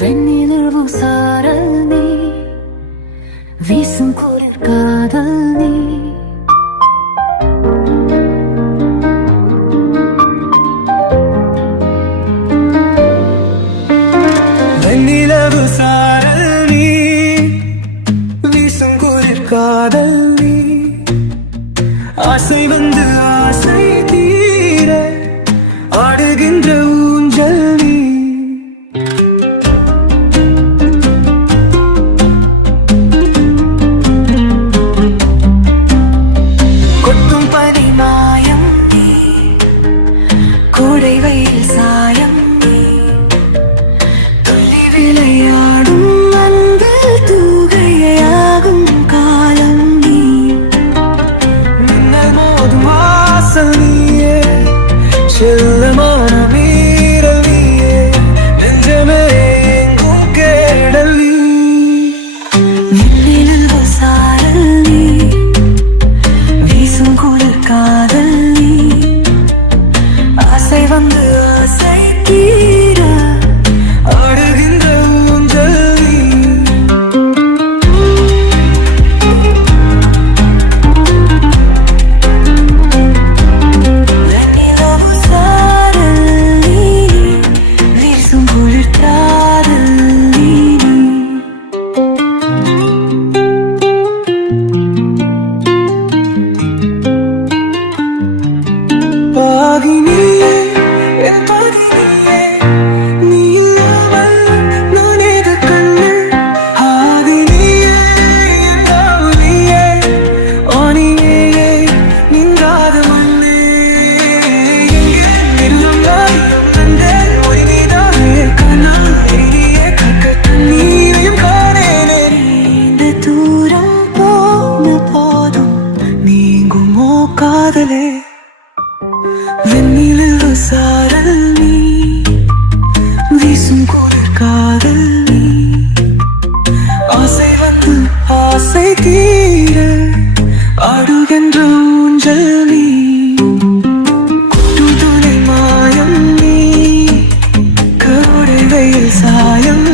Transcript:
வெண்ணிலவு சாரல் நீ வீசும் குளிர் காதல் நீ வெண்ணிலவு சாரல் நீ வீசும் குளிர் காதல் நீ ஆசை வந்து ஆசை தீர ஆடுகின்ற ஊஞ்சல் நீ கொட்டும் பனி மாயம் நீ கோடை வெயில் சாயம் நீ துள்ளி விளையாடும் அன்பில் தூகையாகும் காலம் நீ மின்னல் மோதும் வாசல் நீயே செல்லமான மீறல் நீயே நெஞ்சமே எங்கும் கேடல் நீ வெண்ணிலவு சாரல் நீ வீசும் குளிர் காதல் நீ ஆசை வந்து ஆசை தீர ஆடுகின்ற ஊஞ்சல் நீ வெண்ணிலவு சாரல் நீ வீசும் குளிர் காதல் நீ பாகி நீயே என் பாதி நீயே நீ இல்லாமல் நான் ஏது கண்ணு ஆதி நீயே என் நாவு நீயே ஆணியே நின்றாத மண்ணே எங்கே நில்லும் நாயும் கண்டேன் மொழி நீதானே கண்ணால் நீயே கற்க கண்ணீரையும் காணேனே இந்த தூரம் போன போதும் நீங்குமோ காதலே வெண்ணிலவு சாரல் நீ வீசும் குளிர் காதல் நீ ஆசை வந்து ஆசை தீர ஆடுகின்ற ஊஞ்சல் நீ கூட்டும் துணை மாயம் நீ கருடை வெயில் சாயம்